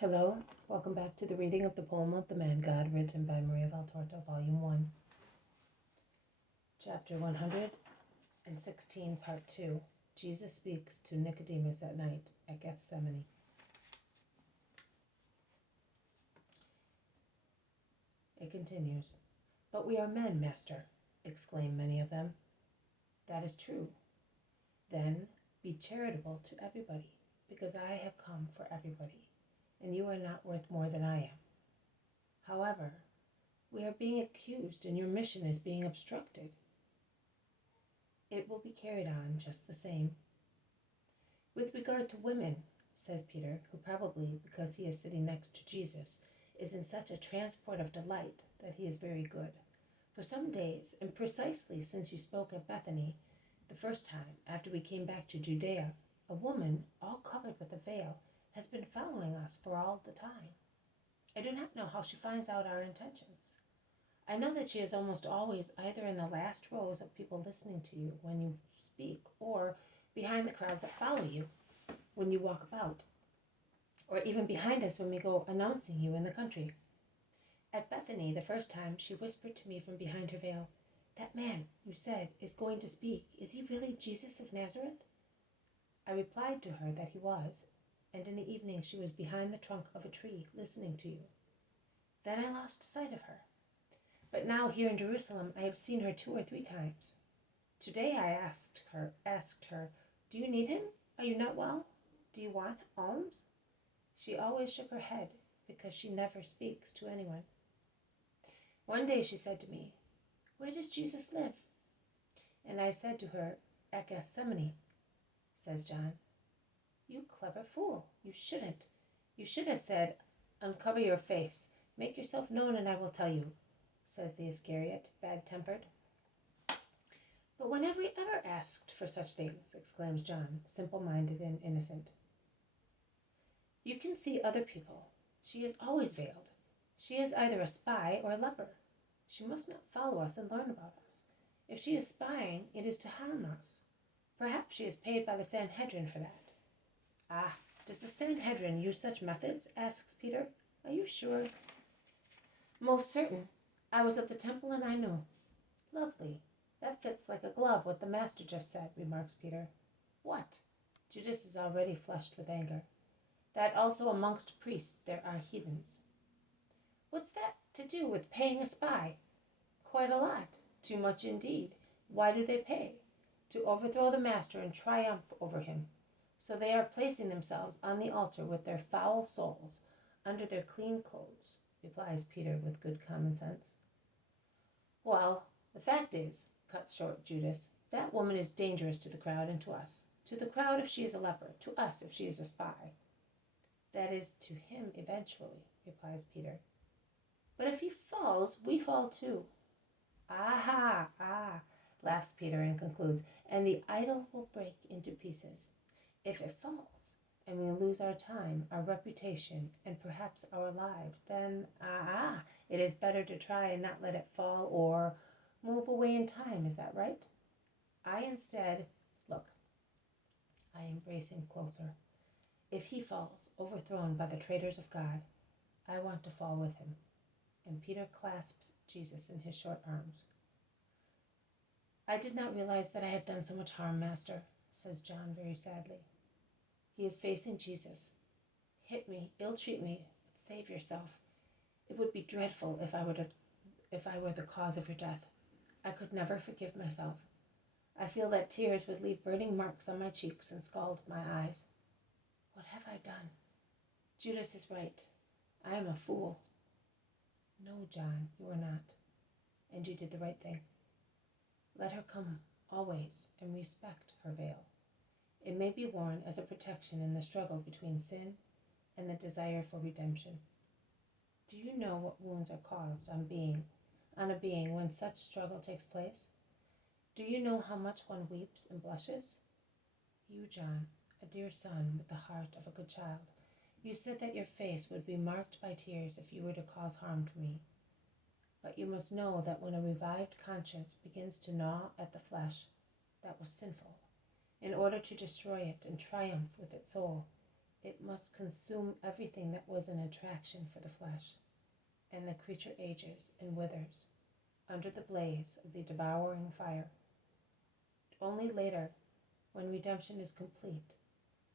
Hello, welcome back to the reading of the poem of the Man God, written by Maria Valtorta, Volume 1, Chapter 116, Part 2. Jesus speaks to Nicodemus at night at Gethsemane. It continues, "But we are men, Master," exclaim many of them. "That is true. Then be charitable to everybody, because I have come for everybody, and you are not worth more than I am. However, we are being accused and your mission is being obstructed. It will be carried on just the same. With regard to women," says Peter, who probably, because he is sitting next to Jesus, is in such a transport of delight that he is very good. "For some days, and precisely since you spoke at Bethany the first time after we came back to Judea, a woman, all covered with a veil, has been following us for all the time. I do not know how she finds out our intentions. I know that she is almost always either in the last rows of people listening to you when you speak, or behind the crowds that follow you when you walk about, or even behind us when we go announcing you in the country. At Bethany, the first time, she whispered to me from behind her veil, 'That man, you said, is going to speak. Is he really Jesus of Nazareth?' I replied to her that he was, and in the evening she was behind the trunk of a tree, listening to you. Then I lost sight of her. But now here in Jerusalem I have seen her 2 or 3 times. Today I asked her, 'Do you need him? Are you not well? Do you want alms?' She always shook her head, because she never speaks to anyone. One day she said to me, 'Where does Jesus live?' And I said to her, 'At Gethsemane,'" says John. "You clever fool, you shouldn't. You should have said, 'Uncover your face, make yourself known and I will tell you,'" says the Iscariot, bad-tempered. "But when have we ever asked for such things?" exclaims John, simple-minded and innocent. "You can see other people. She is always veiled. She is either a spy or a leper. She must not follow us and learn about us. If she is spying, it is to harm us. Perhaps she is paid by the Sanhedrin for that." "Ah, does the Sanhedrin use such methods?" asks Peter. "Are you sure?" "Most certain. I was at the temple and I knew." "Lovely. That fits like a glove what the master just said," remarks Peter. "What?" Judas is already flushed with anger. "That also amongst priests there are heathens." "What's that to do with paying a spy?" "Quite a lot. Too much indeed. Why do they pay? To overthrow the master and triumph over him. So they are placing themselves on the altar with their foul souls under their clean clothes," replies Peter with good common sense. "Well, the fact is," cuts short Judas, "that woman is dangerous to the crowd and to us. To the crowd if she is a leper, to us if she is a spy." "That is to him eventually," replies Peter. "But if he falls, we fall too." Ah, laughs Peter and concludes, "and the idol will break into pieces. If it falls, and we lose our time, our reputation, and perhaps our lives, then, it is better to try and not let it fall or move away in time. Is that right? I instead, look, I embrace him closer. If he falls, overthrown by the traitors of God, I want to fall with him." And Peter clasps Jesus in his short arms. "I did not realize that I had done so much harm, Master," says John very sadly. He is facing Jesus. "Hit me, ill-treat me, but save yourself. It would be dreadful if I were the cause of your death. I could never forgive myself. I feel that tears would leave burning marks on my cheeks and scald my eyes. What have I done? Judas is right. I am a fool." "No, John, you are not. And you did the right thing. Let her come always and respect her veil. It may be worn as a protection in the struggle between sin and the desire for redemption. Do you know what wounds are caused on a being when such struggle takes place? Do you know how much one weeps and blushes? You, John, a dear son with the heart of a good child, you said that your face would be marked by tears if you were to cause harm to me. But you must know that when a revived conscience begins to gnaw at the flesh that was sinful, in order to destroy it and triumph with its soul, It must consume everything that was an attraction for the flesh, and the creature ages and withers under the blaze of the devouring fire. Only later, when redemption is complete,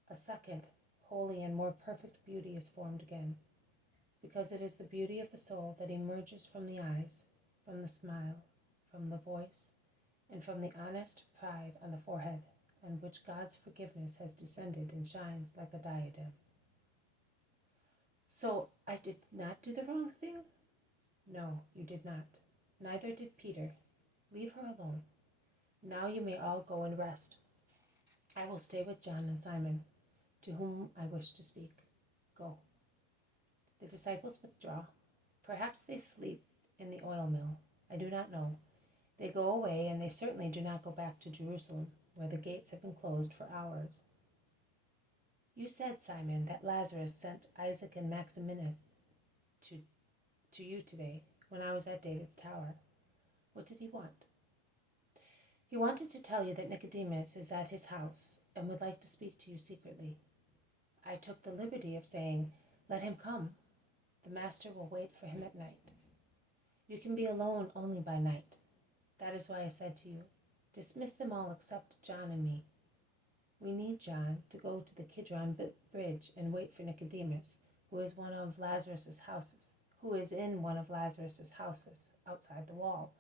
a second, holy and more perfect beauty is formed again, because it is the beauty of the soul that emerges from the eyes, from the smile, from the voice, and from the honest pride on the forehead, on which God's forgiveness has descended and shines like a diadem. So I did not do the wrong thing? No, you did not. Neither did Peter. Leave her alone. Now you may all go and rest. I will stay with John and Simon, to whom I wish to speak. Go. The disciples withdraw. Perhaps they sleep in the oil mill. I do not know. They go away, and they certainly do not go back to Jerusalem, where the gates have been closed for hours. You said, Simon, that Lazarus sent Isaac and Maximinus to you today when I was at David's tower. What did he want? He wanted to tell you that Nicodemus is at his house and would like to speak to you secretly. I took the liberty of saying, let him come. The master will wait for him at night. You can be alone only by night. That is why I said to you, dismiss them all except John and me. We need John to go to the Kidron bridge and wait for Nicodemus, who is in one of Lazarus's houses outside the wall.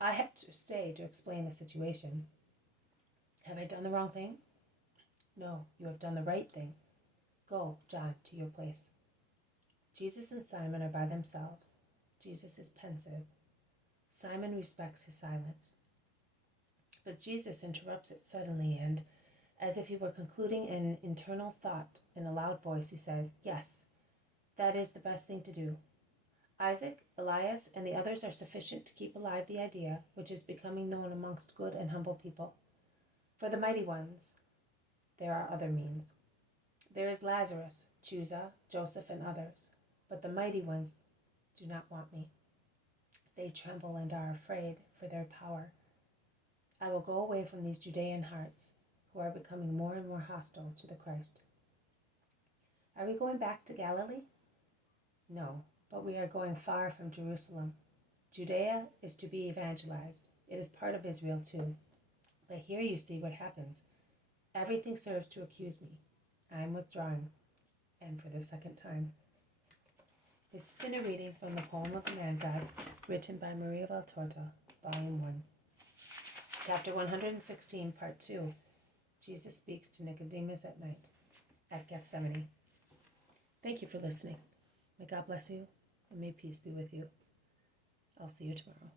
I have to stay to explain the situation. Have I done the wrong thing? No, you have done the right thing. Go, John, to your place. Jesus and Simon are by themselves. Jesus is pensive. Simon respects his silence. But Jesus interrupts it suddenly, and, as if he were concluding an internal thought in a loud voice, he says, yes, that is the best thing to do. Isaac, Elias, and the others are sufficient to keep alive the idea which is becoming known amongst good and humble people. For the mighty ones, there are other means. There is Lazarus, Chusa, Joseph, and others, but the mighty ones do not want me. They tremble and are afraid for their power. I will go away from these Judean hearts, who are becoming more and more hostile to the Christ. Are we going back to Galilee? No, but we are going far from Jerusalem. Judea is to be evangelized. It is part of Israel too. But here you see what happens. Everything serves to accuse me. I am withdrawing, and for the second time. This has been a reading from the poem of the Man God, written by Maria Valtorta, Volume 1. Chapter 116, Part 2. Jesus speaks to Nicodemus at night, at Gethsemane. Thank you for listening. May God bless you, and may peace be with you. I'll see you tomorrow.